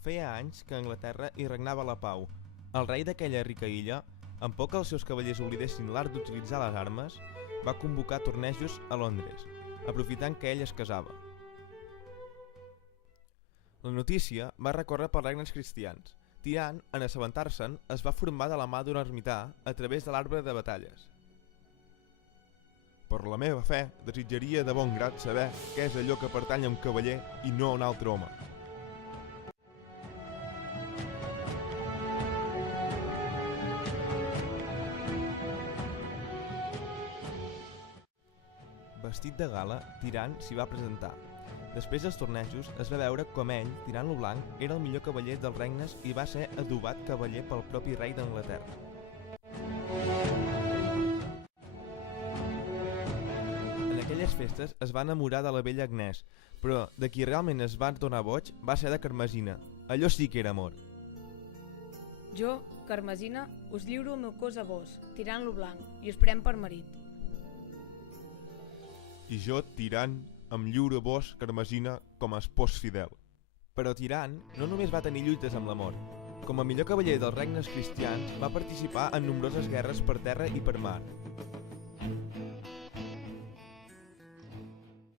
Feia anys que a Anglaterra hi regnava la pau. El rei d'aquella rica illa, en poc que els seus cavallers oblidessin l'art d'utilitzar les armes, va convocar tornejos a Londres, aprofitant que ell es casava. La notícia va recórrer per regnes cristians. Tirant, en assabentar-se'n, es va formar de la mà d'un ermità a través de l'arbre de batalles. Per la meva fe, desitjaria de bon grat saber què és allò que pertany a un cavaller i no a un altre home. Vestit de gala, Tirant s'hi va presentar. Després dels tornejos es va veure com ell, Tirant lo Blanc, era el millor cavaller dels regnes i va ser adobat cavaller pel propi rei d'Anglaterra. En aquelles festes es va enamorar de la bella Agnès, però de qui realment es va tornar boig va ser de Carmesina. Allò sí que era amor. Jo, Carmesina, us lliuro el meu cos a vos, Tirant lo Blanc, i us prenc per marit. I jo, Tirant, em lliuro a vos, Carmesina, com a espòs fidel. Però Tirant no només va tenir lluites amb l'amor. Com a millor cavaller dels regnes cristians, va participar en nombroses guerres per terra i per mar.